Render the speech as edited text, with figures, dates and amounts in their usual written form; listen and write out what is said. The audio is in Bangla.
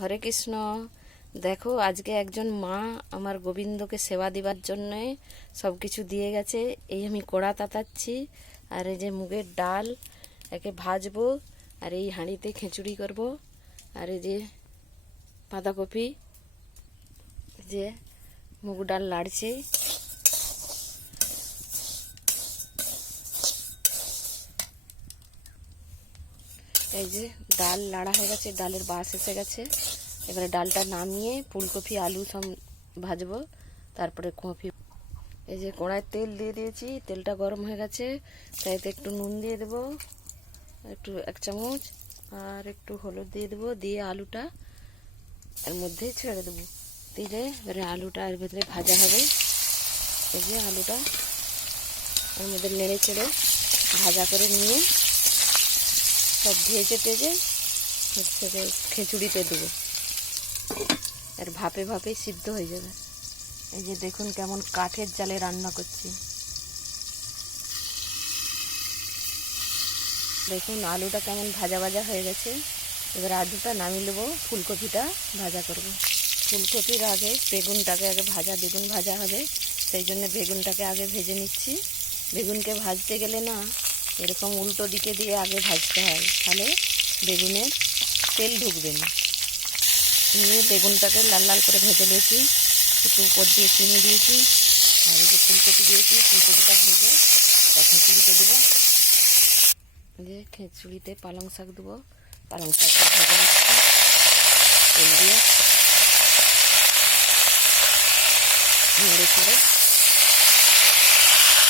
হরে কৃষ্ণ। দেখো আজকে একজন মা আমার গোবিন্দকে সেবা দিবার জন্য সব কিছু দিয়ে গেছে। এই আমি কড়া তাতাচ্ছি, আর এই যে মুগের ডাল একে ভাজবো, আর এই হাঁড়িতে খিচুড়ি করব, আর এই যে বাঁধাকপি, যে মুগ ডাল লাড়ছি। এই যে ডাল লাড়া হয়ে গেছে, ডালের বাস এসে গেছে। এবারে ডালটা নামিয়ে ফুলকপি আলু সব ভাজবো, তারপরে কপি। এই যে কড়ায় তেল দিয়ে দিয়েছি, তেলটা গরম হয়ে গেছে, তাইতে একটু নুন দিয়ে দেবো, একটু 1 চামচ, আর একটু হলুদ দিয়ে দেবো, দিয়ে আলুটা এর মধ্যে ছেড়ে দেবো। দিলে এবারে আলুটা এর ভেতরে ভাজা হবে। এই যে আলুটা এর মধ্যে নেড়ে চেড়ে ভাজা করে নিয়ে সব ভেজে টেজে হচ্ছে খিচুড়িতে দেবো, আর ভাপে ভাপে সিদ্ধ হয়ে যাবে। এই যে দেখুন কেমন কাঠের জালে রান্না করছি। দেখুন আলুটা কেমন ভাজা ভাজা হয়ে গেছে। এবার আলুটা নামিয়ে নেবো, ফুলকপিটা ভাজা করব। ফুলকপির আগে বেগুনটাকে আগে বেগুন ভাজা হবে, সেই জন্য বেগুনটাকে আগে ভেজে নিচ্ছি। বেগুনকে ভাজতে গেলে না এরকম উল্টো দিকে দিয়ে আগে ভাজতে হয়, তাহলে বেগুনের তেল ঢুকবে না। নিয়ে বেগুনটাকে লাল লাল করে ভেজে নিয়েছি, একটু উপর দিয়ে চিনি দিয়েছি, আর এই যে ফুলকপি দিয়েছি। ফুলকপিটা ভেজে এটা খিচুড়িতে দেবো। যে খিচুড়িতে পালং শাক দেবো, পালং শাকটা ভেজে নিচ্ছি তেল দিয়ে, নেড়ে করে